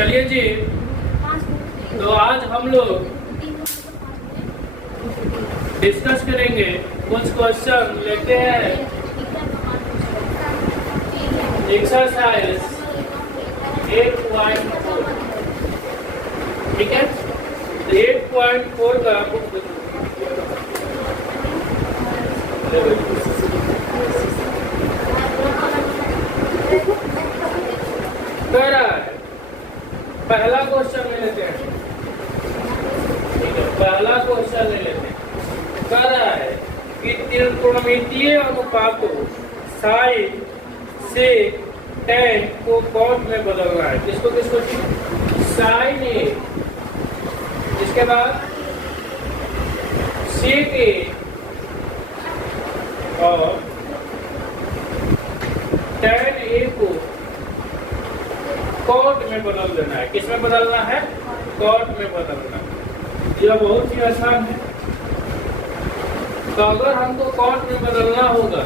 चलिए जी, तो आज हम लोग डिस्कस करेंगे कुछ क्वेश्चन लेते हैं एक्सरसाइज 8.4। ठीक है, तो 8.4 का बुक कह रहा है, पहला क्वेश्चन ले लेते हैं। ठीक है, पहला क्वेश्चन ले लेते हैं। कह रहा है कि त्रिकोणमितीय अनुपातों साइन से tan को cot में बदलना है। किसको किसको? साइन ए, इसके बाद sec ए और tan ए को कॉट में बदल देना है। किस में बदलना है? कॉट में बदलना है। यह बहुत ही आसान है। तो अगर हमको कॉट में बदलना होगा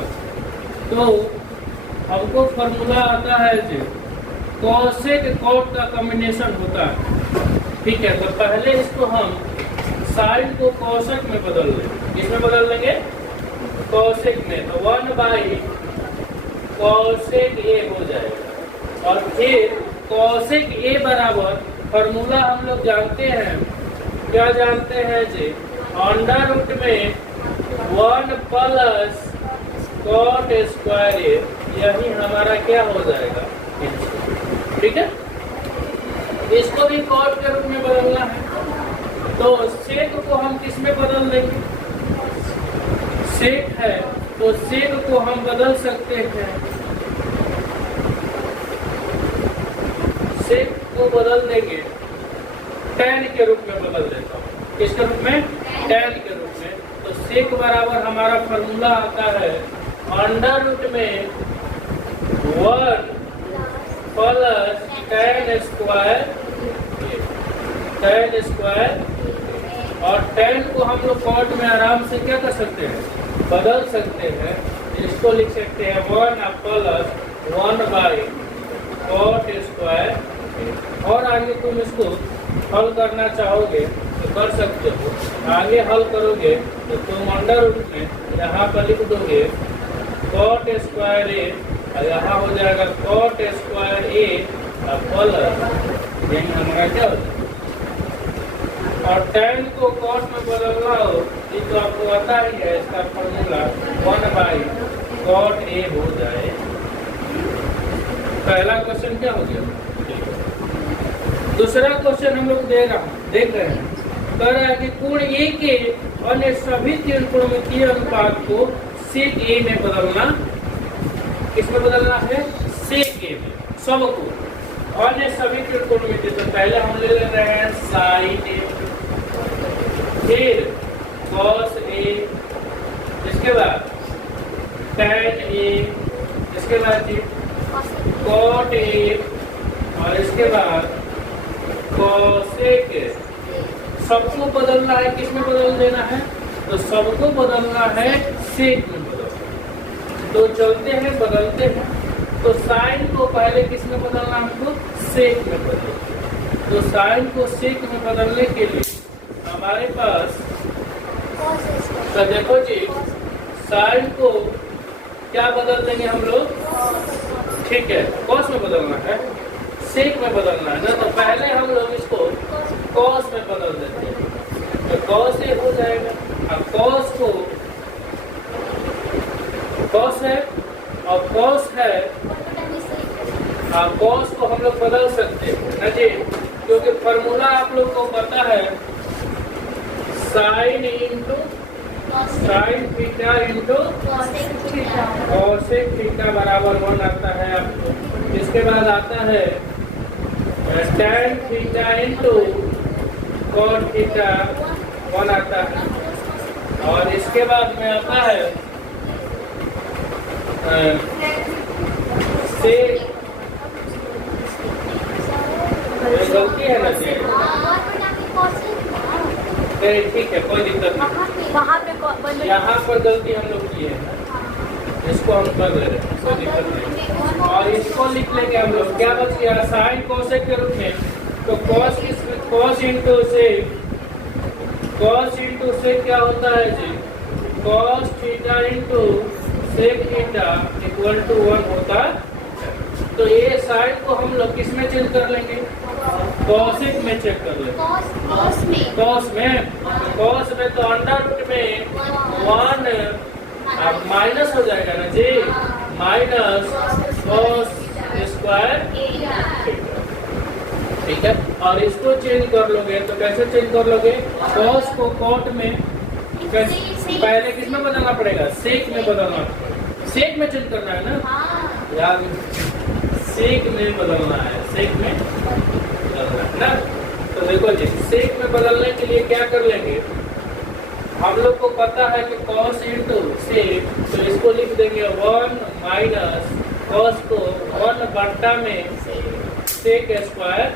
तो हमको फॉर्मूला आता है जो कॉसेक कॉट का कॉम्बिनेशन होता है। ठीक है, तो पहले इसको हम साइन को कॉसेक में बदल लेंगे। किसमें बदल लेंगे? कॉसेक में। तो 1 कॉसेक ए हो जाएगा और फिर कॉसेक ए बराबर फॉर्मूला हम लोग जानते हैं। क्या जानते हैं जी? अंडर रूट में 1 प्लस कॉट स्क्वायर ए, यही हमारा क्या हो जाएगा? ठीक है, इसको भी कॉट के रूप में बदलना है। तो सेक को हम किस में बदल देंगे? सेक है तो सेक को हम बदल सकते हैं, सेक को बदल देंगे tan के रूप में बदल देता हूँ। किसके रूप में? tan के रूप में। तो सेक बराबर हमारा फॉर्मूला आता है अंडर रूट में 1 प्लस tan स्क्वायर और tan को हम लोग कॉट में आराम से क्या कर सकते हैं? बदल सकते हैं। इसको लिख सकते हैं 1 प्लस 1 कॉट स्क्वायर। और आगे तुम इसको हल करना चाहोगे तो कर सकते हो। आगे हल करोगे तो तुम अंडर रूट में यहाँ पर लिख दोगे कॉट स्क्वायर ए और यहाँ हो जाएगा कॉट स्क्वायर ए प्लस हमारा क्या हो जाएगा। और tan को कॉट में बदलना हो ये तो आपको आता ही है। इसका फॉर्मूला 1 कॉट ए हो जाए। पहला क्वेश्चन क्या हो गया? दूसरा क्वेश्चन हम लोग देख रहे हैं। कह रहा है कि कोण ए के अन्य सभी त्रिकोणमितीय अनुपात को सेक ए में बदलना। किसमें बदलना है? सेक ए में। सबको अन्य सभी त्रिकोणमितीय। तो पहले हम ले रहे हैं साइन ए, फिर कॉस ए, इसके बाद tan ए, इसके बाद जी कॉट ए और इसके बाद कॉसेक। सबको बदलना है। किस में बदल देना है? तो सबको बदलना है सेक में बदलना। तो चलते हैं बदलते हैं। तो साइन को पहले किस में बदलना? हमको सेक में बदलना। तो साइन को सेक में बदलने के लिए हमारे पास तो देखो जी, साइन को क्या बदल देंगे हम लोग? ठीक है, कॉस में बदलना है, सेक में बदलना है ना। तो पहले हम लोग इसको कॉस में बदल देते हैं। तो कॉस ए हो जाएगा। अब कॉस को कॉस है और कॉस है, कॉस को हम लोग बदल सकते हैं ना जी, क्योंकि फॉर्मूला आप लोग को पता है sine into sine theta into cosec theta बराबर 1 आता है आपको। इसके बाद आता है tan theta into cot theta 1 आता है। और इसके बाद में आता है सेक। गलती है ना जी? ठीक है, कोई दिक्कत नहीं। यहाँ पर गलती हम लोग किए हैं, इसको हम कर ले रहे हैं, कोई दिक्कत नहीं। और इसको लिख लेंगे हम लोग। क्या बच गया? साइन कोसेक के रूप में तो cos इंटू सेक क्या होता है जी? cos theta into sec theta equal to 1 होता है। तो ये साइन को हम लोग किस में चेंज कर लेंगे? कॉसिक में चेक कर लेंगे। कॉस में तो अंडर रूट में 1 माइनस हो जाएगा ना जी, माइनस कॉस स्क्वायर, ठीक है। और इसको चेंज कर लोगे तो कैसे चेंज कर लोगे? कॉस को कॉट में पहले किस में बदलना पड़ेगा? सेक में बदलना, सेक में चेंज करना है ना यार, सेक में बदलना है, सेक में बदलना है ना। तो देखो जी, सेक में बदलने के लिए क्या कर लेंगे? हम लोग को पता है कि cos इंटू सेक, तो इसको लिख देंगे 1 माइनस cos को 1 बट्टा में सेक स्क्वायर।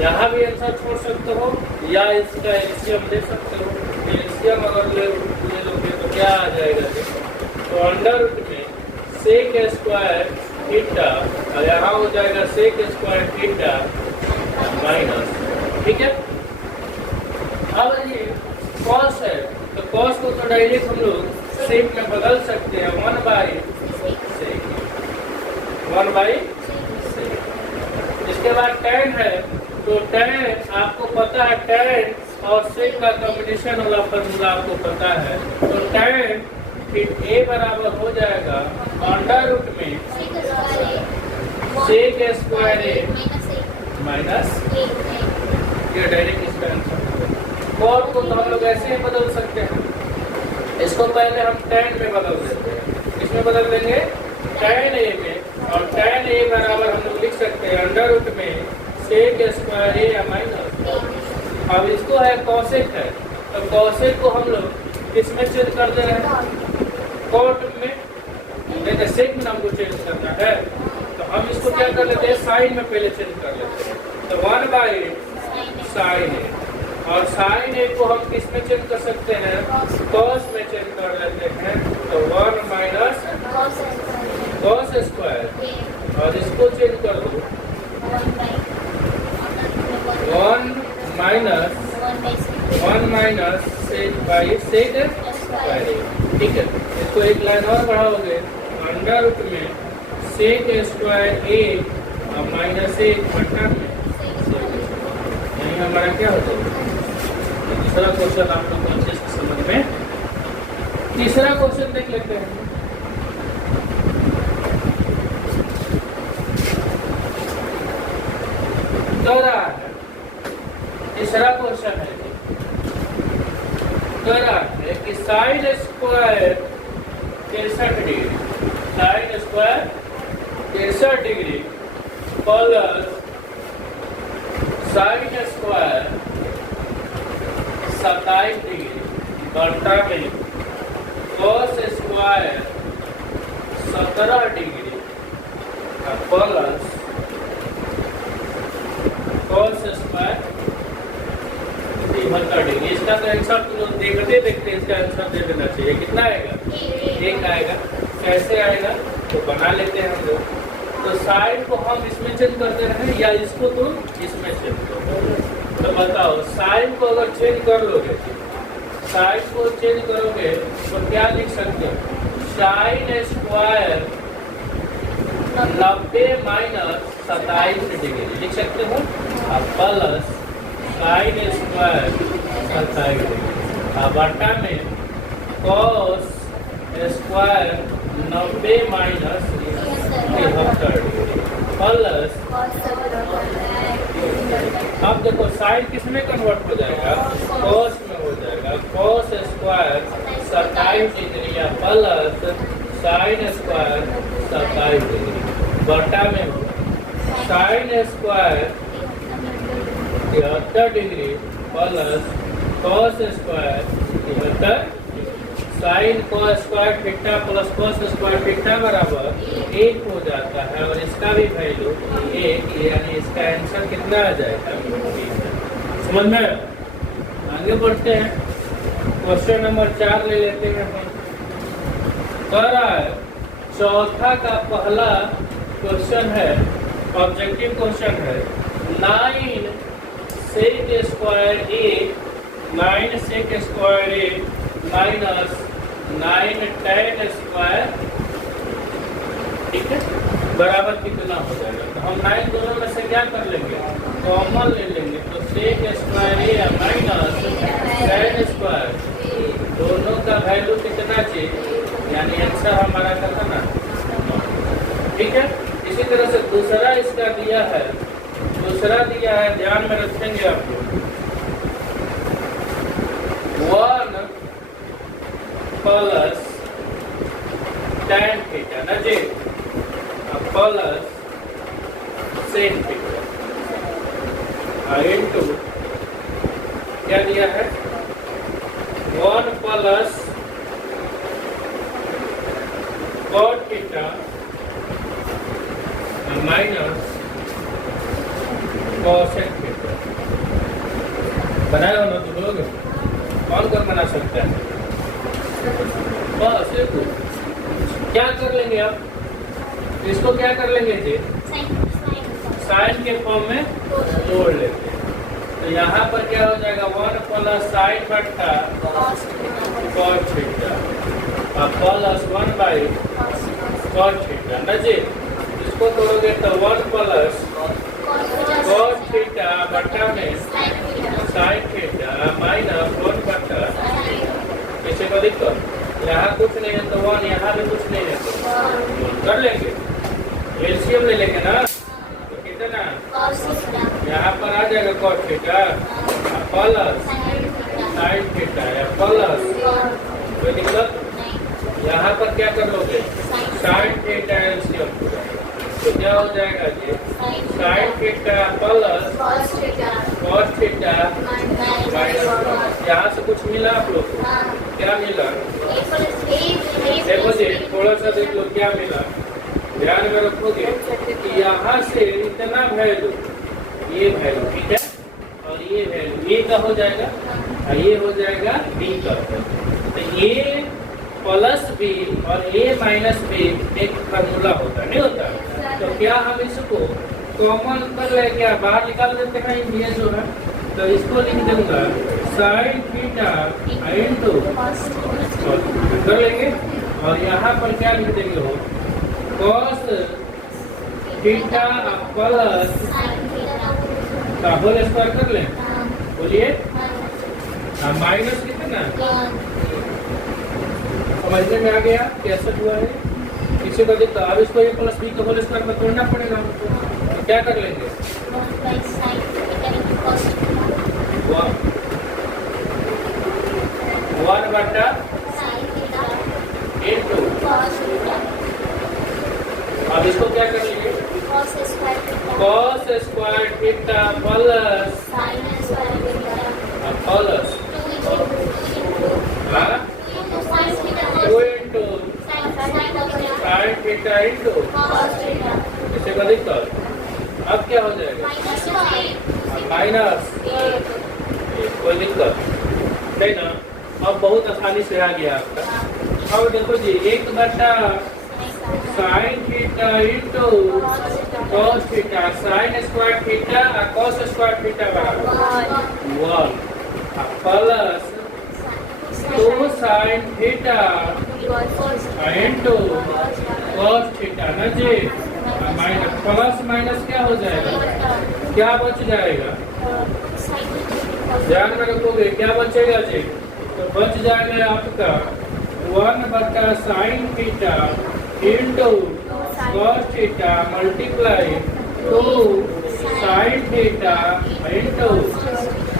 यहाँ भी आंसर छोड़ सकते हो या इसका एलसीएम ले सकते हो। एलसीएम अगर ले लोगे तो क्या आ जाएगा? तो अंडर रूट में सेक स्क्वायर थीटा और यहाँ हो जाएगा सेक स्क्वायर थीटा माइनस, ठीक है। अब ये कॉस है, तो कॉस को तो डायरेक्ट हम लोग सेक में बदल सकते हैं, 1 बाई सेक। इसके बाद tan है, तो tan आपको पता है, tan और सेक का कॉम्बिनेशन वाला फॉर्मूला आपको पता है। तो tan फिर a बराबर हो जाएगा अंडर रूट में सेक स्क्वायर a माइनस, ये डायरेक्ट इसका आंसर। कॉट को तो हम लोग ऐसे ही बदल सकते हैं, इसको पहले हम tan में बदल देते हैं। इसमें बदल देंगे tan a में, और tan a बराबर हम लोग लिख सकते हैं अंडर रूट में सेक स्क्वायर a माइनस। अब इसको है कॉसेक है, तो कॉसेक को हम लोग किसमें चेंज कर दे रहे हैं? कॉट में, जैसे सेक में हमको चेंज करना है तो हम इसको क्या कर लेते हैं? साइन में पहले चेंज कर लेते हैं। तो 1 बाई साइन ए, और साइन ए को हम किस में चेंज कर सकते हैं? कॉस में चेंज कर लेते हैं। तो 1 माइनस कॉस स्क्वायर, और इसको चेंज कर दो 1 minus sec by sec square, ठीक है। इसको एक लाइन और बढ़ाओगे, अंडर रूट में सेक स्क्वायर ए और माइनस एक बट्टा में, यही हमारा क्या होता है? तीसरा क्वेश्चन आप लोग को अच्छे से समझ में। तीसरा क्वेश्चन देख लेते हैं। तीसरा क्वेश्चन है कि sine square 63 degree, sine square 63 degree plus sine square 27 degree बट्टा में cos square 17 degree plus cos square 73 degree. इसका तो आंसर तुम लोग देखते इसका आंसर दे देना चाहिए। कितना आएगा? 1 आएगा। कैसे आएगा तो बना लेते हैं हम लोग। तो साइन को हम इसमें चेंज करते हैं या इसको तुम इसमें चेंज करो। तो बताओ, साइन को अगर चेंज कर लोगे, साइन को चेंज करोगे तो क्या लिख सकते हो? साइन स्क्वायर 90 माइनस 27 डिग्री लिख सकते हो, प्लस साइन स्क्वायर 27 डिग्री बट्टा में cos square 90 minus 73 degree plus. अब देखो साइन किस में कन्वर्ट हो जाएगा? कॉस में हो जाएगा। कॉस स्क्वायर 27 डिग्री या प्लस साइन स्क्वायर 27 डिग्री बट्टा में sine square 73 degree plus cos square 73। Sine cos square theta plus cos square theta बराबर 1 हो जाता है, और इसका भी वैल्यू 1, यानी इसका आंसर कितना आ जाएगा? समझ में? आगे बढ़ते हैं, क्वेश्चन नंबर 4 ले लेते हैं हम। कह रहा है चौथा का पहला क्वेश्चन है, ऑब्जेक्टिव क्वेश्चन है 9 sec स्क्वायर ए 9 sec स्क्वायर ए माइनस 9 tan स्क्वायर, ठीक है, बराबर कितना हो जाएगा। तो हम 9 दोनों में से क्या कर लेंगे, कॉमन ले लेंगे। तो sec स्क्वायर ए माइनस tan स्क्वायर, दोनों का वैल्यू कितना चाहिए, यानी आंसर हमारा कितना, ठीक है। इसी तरह से दूसरा इसका दिया है, ध्यान में रखेंगे आप लोग, 1 प्लस tan थीटा ना जी, प्लस सेक थीटा इनटू क्या दिया है, 1 plus cot theta minus cosec theta. बनाए हो ना तुम लोग, कौन कौन बना सकता है, बस क्या कर लेंगे आप, इसको क्या कर लेंगे जी, साइन के फॉर्म में जोड़ लेते हैं। तो यहाँ पर क्या हो जाएगा, 1 प्लस साइन बट्टा cos थीटा और प्लस 1 बाई cos थीटा ना जी। इसको तोड़ोगे तो 1 प्लस cos थीटा बट्टा में साइन थीटा माइनस 1 बट्टा, किसी को दिक्कत, यहाँ कुछ नहीं है तो 1, यहाँ भी कुछ नहीं है तो कर लेंगे, एलसीएम ले लेंगे ना, तो कितना यहाँ पर आ जाएगा cos theta plus sine theta या प्लस, कोई दिक्कत, यहाँ पर क्या कर लोगे, साइन थीटा एलसीएम, तो क्या हो जाएगा जी, sine theta plus cos theta minus, यहाँ से कुछ मिला आप लोग को, क्या मिला, देखो जी थोड़ा सा देख लो क्या मिला, ध्यान में रखोगे कि यहाँ से इतना वैल्यू, ये वैल्यू, ठीक है, और ये वैल्यू ए का हो जाएगा और ये हो जाएगा बी का। तो ये प्लस बी और ए माइनस बी एक फार्मूला होता नहीं होता, तो क्या हम इसको कॉमन कर ले, क्या बाहर निकाल देते हैं, ये जो है, तो इसको लिख दूंगा साइन थीटा इनटू कर लेंगे, और यहाँ पर क्या लिख देंगे हो, cos थीटा प्लस का होल स्क्वायर कर लें, बोलिए, माइनस कितना, समझने में आ गया कैसे हुआ है, किसी को दिखता, अब इसको ए प्लस बी का होल स्क्वायर में तोड़ना पड़ेगा, तो क्या कर लेंगे, 1 बट्टा इनटू, अब इसको क्या कर लेंगे, cos square theta plus plus 2 into sine theta into, इसे का दिक्कत, अब क्या हो जाएगा, माइनस, कोई दिक्कत नहीं ना, अब बहुत आसानी से आ गया आपका। अब देखो जी, 1 बट्टा sine theta into cos theta, sine square theta और cos स्क्वायर थीटा बराबर 1 plus 2 sine theta into cos theta ना जी, माइनस प्लस माइनस क्या हो जाएगा, क्या बच जाएगा, ध्यान में रखोगे क्या बचेगा जी, तो बच जाएगा आपका 1 बट्टा sine theta into cos theta multiply 2 sine theta into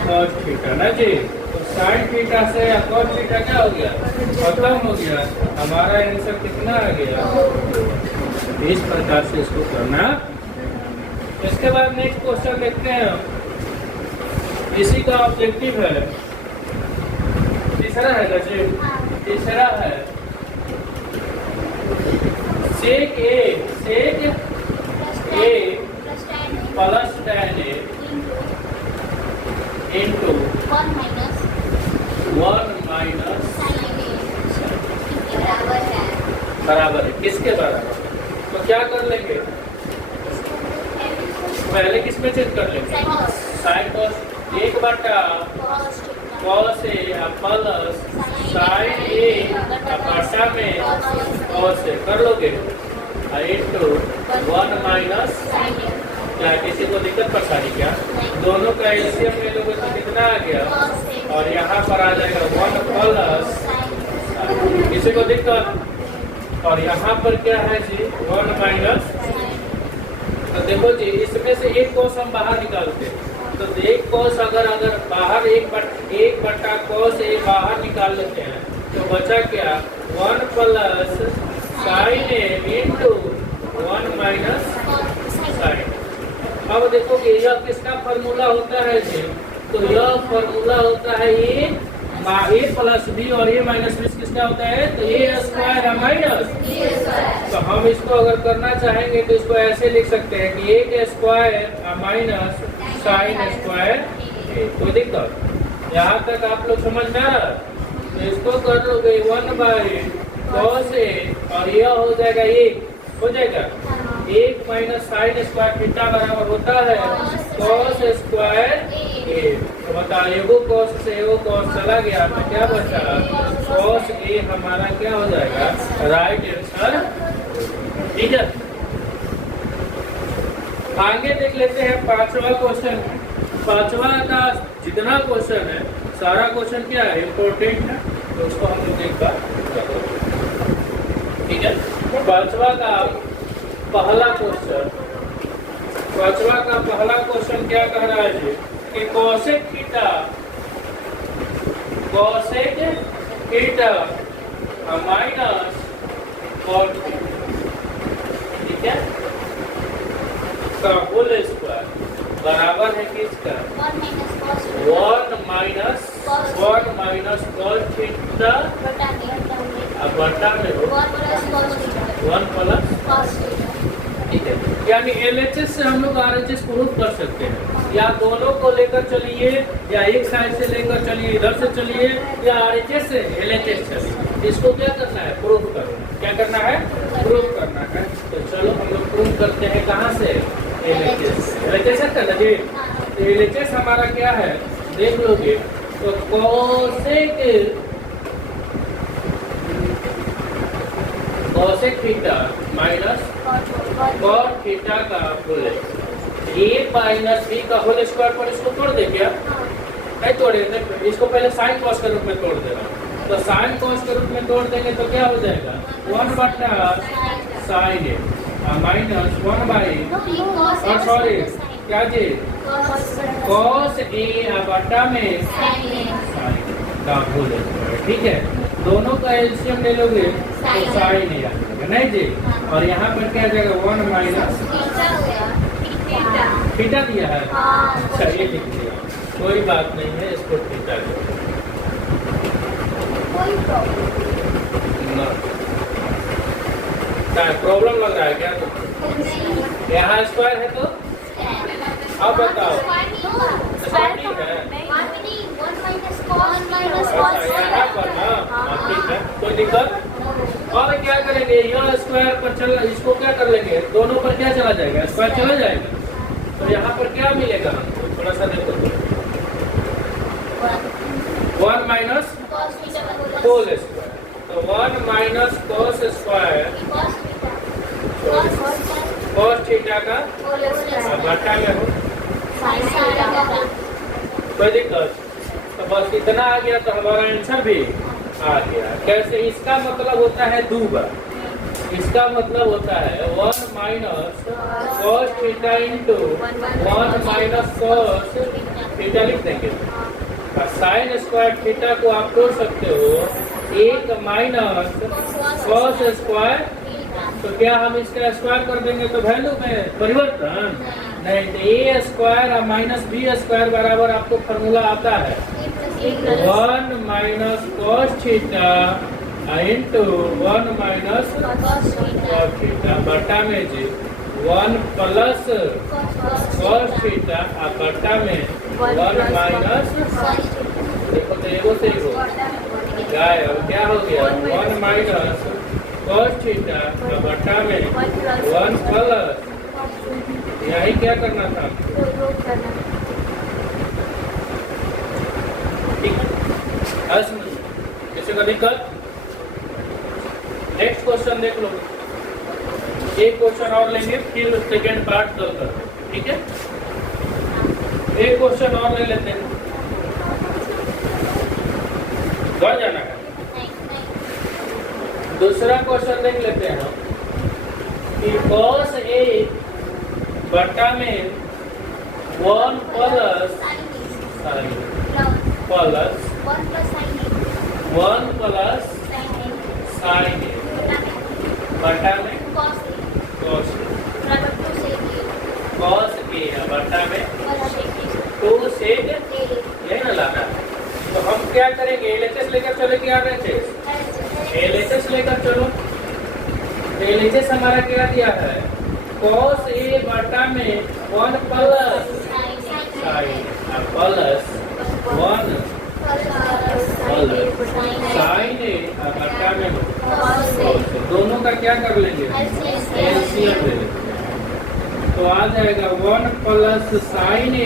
cos theta ना जी। तो साइन थीटा से cos थीटा क्या हो गया, खत्म हो गया, हमारा आंसर कितना आ गया, इस प्रकार से इसको करना। इसके बाद नेक्स्ट क्वेश्चन देखते हैं, इसी का ऑब्जेक्टिव है, तीसरा है बच्चे, तीसरा है sec A plus tan A into 1 minus बराबर है, किसके बराबर, तो क्या कर लेंगे, पहले किस में चेंज कर लेंगे? साइन कॉस 1 बटा कॉस ए प्लस साइन ए बटा में कॉस ए कर लोगे इंटू 1 माइनस क्या किसी को दिक्कत परेशानी क्या? दोनों का एलसीएम ले लोगे तो कितना आ गया? और यहाँ पर आ जाएगा 1 प्लस किसी को दिक्कत? और यहाँ पर क्या है जी 1 माइनस। तो देखो जी इसमें से एक कॉस हम बाहर निकालते हैं तो एक कॉस अगर बाहर एक बटा कॉस ए बाहर निकाल लेते हैं तो बचा क्या 1 प्लस साइन ए इंटू 1 माइनस साइन। अब देखो कि यह किसका फॉर्मूला होता है जी? तो यह फॉर्मूला होता है ए प्लस बी और ए माइनस बी किसका होता है? तो ए स्क्वायर माइनस। तो हम इसको अगर करना चाहेंगे तो इसको ऐसे लिख सकते हैं कि ए के स्क्वायर माइनस साइन स्क्वायर। कोई दिक्कत? यहाँ तक आप लोग समझ में आ रहा? तो इसको कर लोगे 1 बाई कॉस ए और यह हो जाएगा 1 हो जाएगा 1 माइनस साइन स्क्वायर थीटा बराबर होता है कॉस स्क्वायर ए। तो बताओ एगो कॉस से एगो कॉस चला गया तो क्या बचा? कॉस ए हमारा क्या हो जाएगा? Right answer. ठीक है आगे देख लेते हैं 5वां क्वेश्चन। 5वां का जितना क्वेश्चन है सारा क्वेश्चन क्या है? इम्पोर्टेंट है तो उसको हम लोग एक बार ठीक है। 5वां का पहला क्वेश्चन 5वां का पहला क्वेश्चन क्या कह रहा है जी कि कोसेक थीटा माइनस कॉट ठीक है का होल स्क्वायर बराबर है किसका? 1 माइनस कॉट थीटा बटा में 1 प्लस ठीक है। यानी एलएचएस से हम लोग आरएचएस प्रूव कर सकते हैं या दोनों को लेकर चलिए या एक साइड से लेकर चलिए इधर से चलिए या आरएचएस से एलएचएस चलिए। इसको क्या करना है? प्रूव करना। क्या करना है? प्रूव करना है। तो चलो हम लोग प्रूव करते हैं कहाँ से? एलएचएस। एलएचएस है ना जी? तो एलएचएस हमारा क्या है देख लोगे तो cosec theta minus cot theta का होल ए माइनस बी का होल स्क्वायर पर इसको तोड़ दे क्या? नहीं तोड़े इसको पहले साइन कॉस के रूप में तोड़ दे रहा। तो साइन कॉस के रूप में तोड़ देंगे तो क्या हो जाएगा? 1 बटा साइन ए माइनस 1 बाई और सॉरी क्या जी कॉस ए बटा में साइन का होल स्क्वायर। ठीक है दोनों का एलसीएम ले लोगे तो साइन ए नहीं जी। और यहाँ पर क्या जाएगा 1 माइनस थीटा दिया है। अच्छा ये लिख दिया कोई बात नहीं है इसको थीटा प्रॉब्लम लग रहा है क्या? यहाँ स्क्वायर है तो अब बताओ स्क्वायर नहीं है यहाँ पर ना ठीक है कोई दिक्कत? और क्या करेंगे यह स्क्वायर पर चल इसको क्या कर लेंगे दोनों पर क्या चला जाएगा? स्क्वायर चला जाएगा। तो यहाँ पर क्या मिलेगा हमको थोड़ा सा देखो तो 1 माइनस होल स्क्वायर। तो 1 minus cos square cos theta का घटा में हो कोई दिक्कत? तो बस इतना आ गया तो हमारा आंसर भी आ गया। कैसे? इसका मतलब होता है दूबा। इसका मतलब होता है 1 minus cos theta into 1 minus cos theta लिख देंगे। साइन स्क्वायर थीटा को आप तोड़ सकते हो 1 माइनस कॉस स्क्वायर। तो क्या हम इसका स्क्वायर कर देंगे तो वैल्यू में परिवर्तन नहीं? तो ए स्क्वायर माइनस बी स्क्वायर बराबर आपको फॉर्मूला आता है 1 minus cos theta into 1 minus cos theta बटा में जी 1 प्लस कॉस थीटा बटा में 1 माइनस देखो तो एगो से एगो गाय अब क्या हो गया 1 माइनस कॉस थीटा बटा में 1 प्लस यही क्या करना था, ठीक है। किसी का दिक्कत? नेक्स्ट क्वेश्चन देख लो, एक क्वेश्चन और लेंगे फिर सेकेंड पार्ट कल कर, ठीक है। एक क्वेश्चन और ले लेते हैं, बढ़ जाना है। दूसरा क्वेश्चन देख लेते हैं कि cos A बटा में 1 plus sin plus 1 plus sin A बटा में cos A बटा में 2 sec यही ना लाना। तो हम क्या करेंगे, LHS लेकर चले कि RHS? LHS लेकर चलो। LHS हमारा क्या दिया है, cos A बटा में 1 plus sin plus 1 plus sin A बटा में cos। दोनों का क्या कर लेंगे, LCM ले लेंगे। तो आ जाएगा 1 प्लस sin A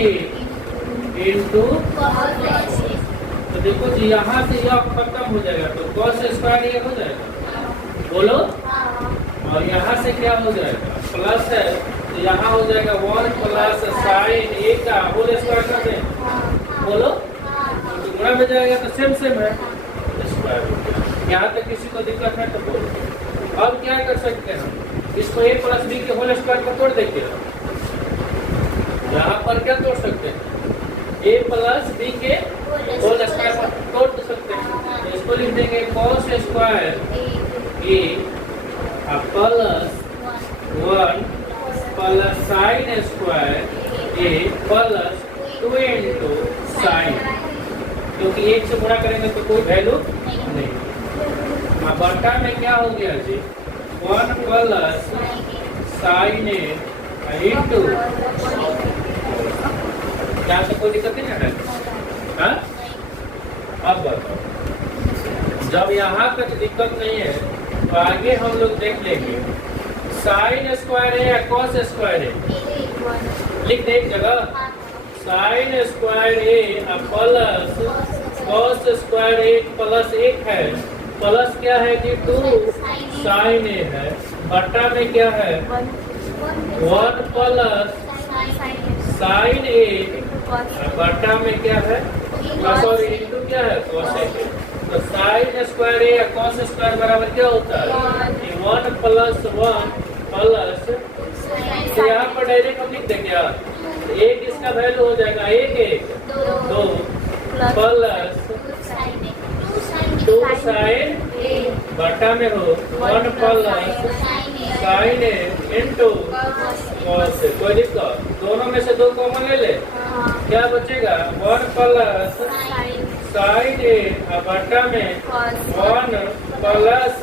इंटू। तो देखो जी यहाँ से यह खत्म हो जाएगा, तो cos स्क्वायर ये हो जाएगा, बोलो। और यहाँ से क्या हो जाएगा, प्लस है, तो यहाँ हो जाएगा 1 प्लस sin A का होल स्क्वायर कर दें, बोलो। तो गुणा में जाएगा तो सेम सेम है, स्क्वायर हो गया। यहाँ तक किसी को दिक्कत है तो बोलो। अब क्या कर सकते हैं हम, इसको A प्लस B के होल स्क्वायर को तोड़ देंगे। यहाँ पर क्या तोड़ सकते हैं, A प्लस B के होल स्क्वायर पर तोड़ सकते हैं। तो इसको लिख देंगे cos square A plus 1 plus sin square A plus 2 into sine, क्योंकि एक से गुणा करेंगे तो कोई वैल्यू नहीं। अब बटा में क्या हो गया जी, 1 प्लस sin A इंटू। यहाँ से कोई दिक्कत नहीं है, हाँ? अब बताओ, जब यहाँ तक दिक्कत नहीं है तो आगे हम लोग देख लेंगे sin स्क्वायर है या cos स्क्वायर है, लिख दे एक जगह। sin स्क्वायर है प्लस cos स्क्वायर 1 प्लस 1 है, प्लस क्या है कि 2 sin A है, बटा में क्या है 1 प्लस sin A बटा में क्या है, सॉरी इंटू क्या है cos A। तो sin स्क्वायर A या cos स्क्वायर बराबर क्या होता है, 1 प्लस 1 प्लस। तो यहाँ पर डायरेक्ट हम लिख देंगे, एक इसका वैल्यू हो जाएगा 1 2 प्लस 2 sin बटा में हो 1 plus sin A into cos A। कोई दिक्कत, दोनों में से 2 कॉमन ले ले, क्या बचेगा 1 प्लस sin A बटा में 1 plus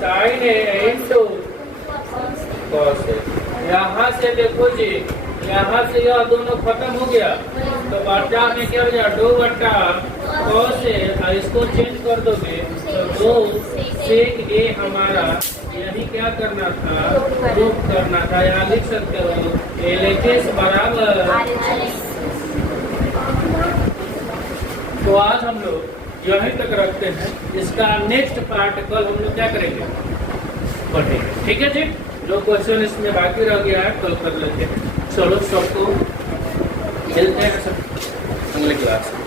sin A into cos A। यहाँ से देखो जी, यहाँ से यह दोनों खत्म हो गया, तो बटा में क्या हो जाएगा 2 बटा cos A, और इसको चेंज कर दोगे तो 2 sec A हमारा यही क्या करना था, प्रूफ करना था। यहाँ लिख सकते हो LHS बराबर। तो आज हम लोग यहीं तक रखते हैं, इसका नेक्स्ट पार्ट कल हम लोग क्या करेंगे, पढ़ेंगे, ठीक है जी। जो क्वेश्चन इसमें बाकी रह गया है कल कर लेते हैं। चलो सबको मिलते हैं अगले क्लास में।